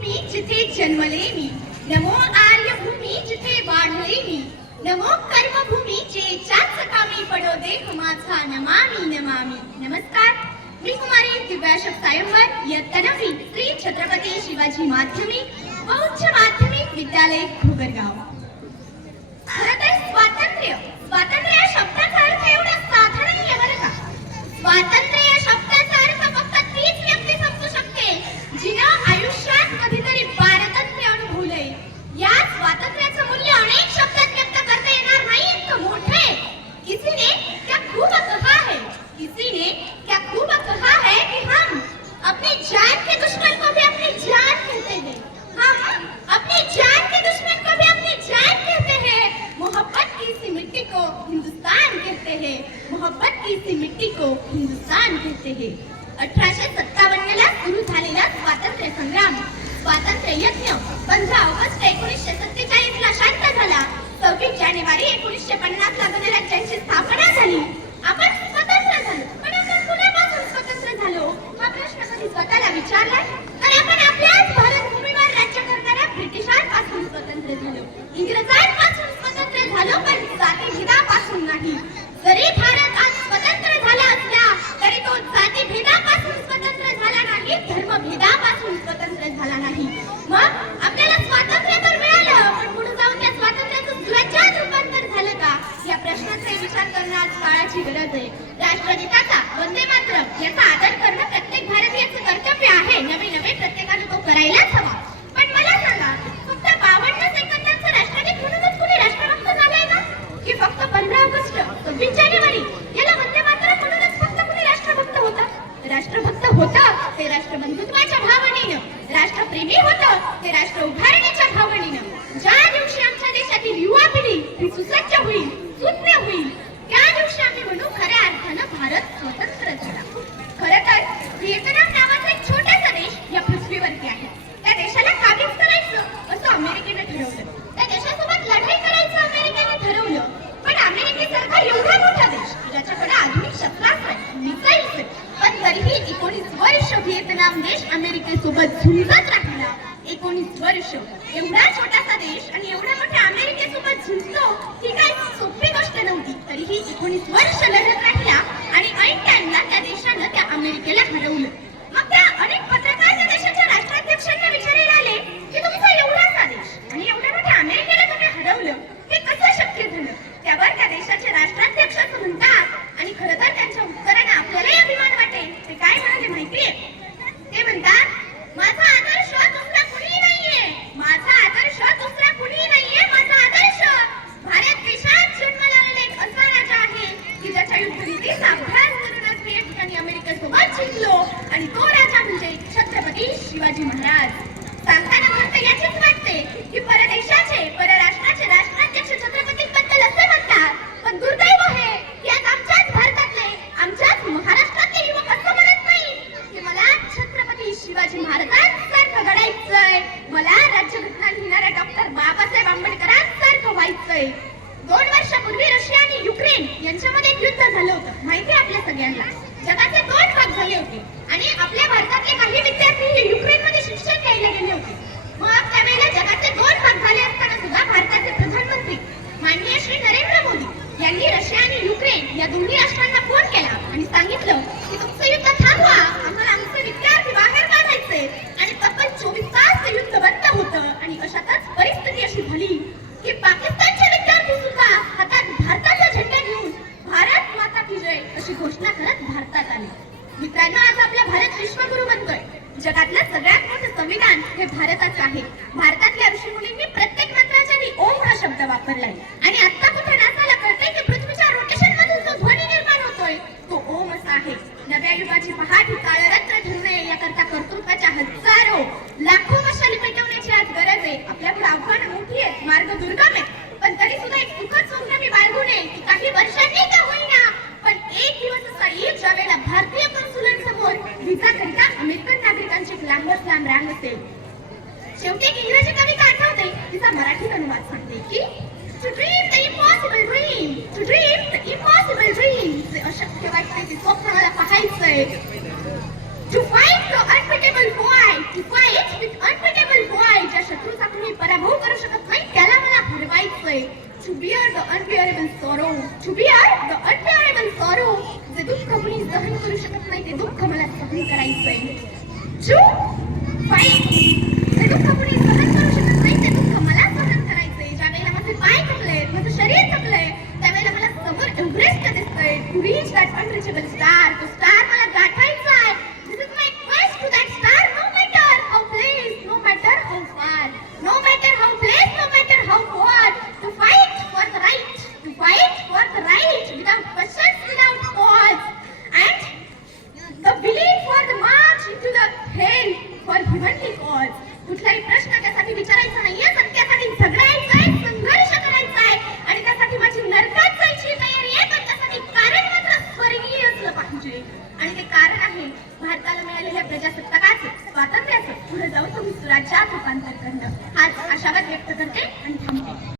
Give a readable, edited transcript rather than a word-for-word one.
मी जिथे जन्मले मी, नमो आर्यभूमी जिथे वाढले मी, नमो कर्मभूमीचे ज्याच कामी पडो देख माझा नमामि नमामि. नमस्कार, मी कुमारी दिव्याशक सायंवर इयत्ता 9वी श्री छत्रपती शिवाजी माध्यमिक व उच्च माध्यमिक विद्यालय घोगरगाव. खरंतर स्वातंत्र्य या शब्दाचा अर्थ एवढा साधा नाहीये बरं का. स्वातंत्र्य या शब्दाचा अर्थ फक्त तीच व्यक्ती समजू शकते जिनं आयुष्यात कधीतरी पारतंत्र्य अनुभवलंय. या स्वातंत्र्याचं मूल्य अनेक शब्दात व्यक्त करता येणार नाही, इतकं मोठे. किसी ने क्या खूब कहा है, किसी ने क्या खूब कहा है कि हम अपनी जान के दुश्मन को भी अपनी जान कहते हैं. हम अपनी जान के दुश्मन को भी अपनी जान कहते हैं. मोहब्बत की इसी मिट्टी को हिंदुस्तान कहते हैं. मोहब्बत की इसी मिट्टी को हिंदुस्तान कहते हैं. 1857 ला सुरू झालेला स्वातंत्र्य संग्राम, स्वातंत्र्य यज्ञ 15 ऑगस्ट 1947 ला शांत झाला. 26 जानेवारी 1950 ला गणराज्याची स्थापना झाली. आपण स्वतंत्र झालो, पण आपण कुणापासून स्वतंत्र झालो हा प्रश्न कधी स्वतःला विचारलाय? तर आपण आपल्याच भारत भूमीवर राज्य करणाऱ्या ब्रिटिशांपासून स्वतंत्र झालो, इंग्रजांपासून स्वतंत्र झालो, पण जातीभेदापासून नाही. जरी भारत आज स्वतंत्र झाला असला तरी तो जातीभेदापासून स्वतंत्र झाला नाही, धर्मभेदापासून स्वतंत्र झाला नाही. मग आपल्याला स्वातंत्र्य तर मिळालं, पण पुढे जाऊन त्या स्वातंत्र्याचं स्वराज्यात रूपांतर झालं का या प्रश्नाचा विचार करणं आज काळाची गरज आहे. राष्ट्रगीताचा वंदे मातरम याचा आदर करणं प्रत्येक भारतीयाचं कर्तव्य आहे. नवे नवे प्रत्येकाने तो करायलाच हवा. पण मला सांगा, फक्त 52 सेकंदांचं राष्ट्रगीत म्हणूनच कुणी राष्ट्रभक्त झालंय का? की फक्त 15 ऑगस्ट 26 जानेवारी याला वंदे मातरम म्हणूनच फक्त कुणी राष्ट्रभक्त होता? राष्ट्रभक्त होतं ते राष्ट्रबंधुत्वाच्या भावनेनं, राष्ट्रप्रेमी होतं ते राष्ट्र उभारणीच्या भावनेनं. ज्या दिवशी आमच्या देशातील युवा पिढी ही सुसज्ज होईल, सुज्ञ होईल, त्या दिवशी आम्ही म्हणू खऱ्या अर्थानं भारत स्वतंत्र झाला. खरं तर व्हिएतनाम नावाचा एक छोटासा देश या पृथ्वीवरती आहे. त्या देशाला काबीज करायचं असं अमेरिकेने ठरवलं. त्या देशासोबत लढाई करायचं अमेरिकेने ठरवलं. पण अमेरिकेसारखा एवढा मोठा देश ज्याच्याकडे आधुनिक शस्त्रास्त्र, मिसाईल्स, पण तरीही 19 वर्ष व्हिएतनाम देश अमेरिकेसोबत झुंजत राहिला. 19 वर्ष एवढा छोटासा देश आणि एवढ्या मोठ्या अमेरिकेसोबत झुंजतो ही काही सोपी गोष्ट नव्हती. तरीही 19 वर्ष लढत राहिला आणि ऐन टाइमला त्या देशानं त्या अमेरिकेला हरवलं. मग त्या अनेक पत्रकार त्या देशाच्या राष्ट्राध्यक्षांना विचारायला आले की तुमचा एवढासा देश आणि एवढ्या मोठ्या अमेरिकेला तुम्ही हरवलं, हे कसं शक्य झालं? त्यावर त्या देशाचे राष्ट्राध्यक्ष असं म्हणतात आणि खरं तर त्यांच्या उत्तराने आपल्यालाही अभिमान वाटेल. ते काय म्हणाले माहितीये? ते म्हणतात, माझा आदर्श दुसरा कुणी नाहीये, माझा आदर्श दुसरा कुणी नाहीये, माझा आदर्श भारत देशात जन्माला आलेला एक असा राजा आहे की ज्याच्या युद्धनीतीचा अभ्यास करूनच मी या ठिकाणी अमेरिकेसोबत जिंकलो आणि तो राजा म्हणजे छत्रपती शिवाजी महाराज. सांगताना फक्त याचीच वाटते की परदेशाचे, परराष्ट्राचे राष्ट्राध्यक्ष छत्रपतींबद्दल असे म्हणतात, पण दुर्दैव आहे की आज आमच्याच भारतातले, आमच्याच महाराष्ट्रातले युवक असं म्हणत नाही की मला छत्रपती शिवाजी महाराजांसारखं घडायचंय, मला राज्यघटना लिहिणाऱ्या डॉक्टर बाबासाहेब आंबेडकरांसारखं व्हायचंय. 2 वर्षापूर्वी रशिया आणि युक्रेन यांच्यामध्ये एक युद्ध झालं होतं, माहिती आहे आपल्या सगळ्यांना. जगाचे 2 भाग झाले होते आणि आपल्या भारतातले काही विद्यार्थी हे युक्रेनमध्ये शिक्षण घ्यायला गेले होते. मग त्यावेळेला जगाचे 2 भाग झाले असताना सुद्धा भारताचे प्रधानमंत्री माननीय श्री नरेंद्र मोदी यांनी रशिया आणि युक्रेन या दोन्ही राष्ट्रांना फोन केला आणि सांगितलं की तुमचं युद्ध थांबवा, आम्हाला आमचे विद्यार्थी बाहेर काढायचे. आणि तब्बल 24 तास ते युद्ध बंद होतं आणि अशातच परिस्थिती अशी झाली की पाकिस्तानचे विद्यार्थी सुद्धा हातात भारताचा झेंडा घेऊन भारत माता की जय अशी घोषणा करत भारतात आले. मित्रांनो, आज आपला भारत विश्वगुरु बनतोय. जगातलं सगळ्यात मोठं संविधान हे भारताचं आहे. भारतातल्या ऋषीमुनींनी प्रत्येक मंत्राच्या आधी ओम हा शब्द वापरलाय आणि आता कुठे नासाला कळतंय की पृथ्वीच्या रोटेशन मधून जो ध्वनी निर्माण होतोय तो ओम असा आहे. नव्या युगाची पहाट ही काळरात्र ठरू नये याकरता कर्तृत्वाच्या हजारो लाखो मशाली पेटवण्याची आज गरज आहे. आपल्यापुढे आव्हानं मोठी आहेत, मार्ग दुर्गम आहेत, पण तरी सुद्धा एक सुखद स्वप्न मी बाळगू नये की काही वर्षांनी का होईना पण एक दिवस असा येईल ज्या वेळेला भारतीय कन्सुलांसमोर व्हिसाकरिता अमेरिकन नागरिकांची लांबच लांब रांग असेल. शेवटी एक इंग्रजी कविता आठवते, तिचा मराठीत अनुवाद सांगते की to dream the impossible dream, to dream the impossible dream, जे अशक्य वाटते ते स्वप्न मला पाहायचंय. To fight the unbeatable fight, to fight with unbeatable करायचंय. To bear the unbearable sorrow. To bear the unbearable sorrow. जे दुःख कुणी सहन करू शकत नाही ते दुःख मला सहन करायचंय. To fight. जे दुःख कुणी सहन करू शकत नाही ते दुःख मला सहन करायचंय. ज्या वेळेला माझे पाय थकले, माझं शरीर थकलंय, त्यावेळेला मला समोर एव्हरेस्ट दिसतंय. To reach that unreachable star. तो स्टार मला गाठायचा आहे. This is my quest to that star. No matter how placed, no matter how far, no matter how placed, no matter how far. To fight for the right. To fight for the right without questions, without pause. And the willing for the march into the hell for heavenly cause. कुठलाही प्रश्न त्यासाठी विचारायचा नाहीये, सत्यासाठी झगडायचंय, संघर्ष करायचाय आणि त्यासाठी माझी नरकात जायची तयारी आहे, पण त्यासाठी कारण मात्र स्वर्गीय असलं पाहिजे. आणि ते कारण आहे भारताला मिळालेल्या प्रजासत्ताकाचं, स्वातंत्र्याचं पुढे जाऊन तुम्ही स्वराज्यात रूपांतर करणं. हाच आशावाद व्यक्त करते आणि थांबते.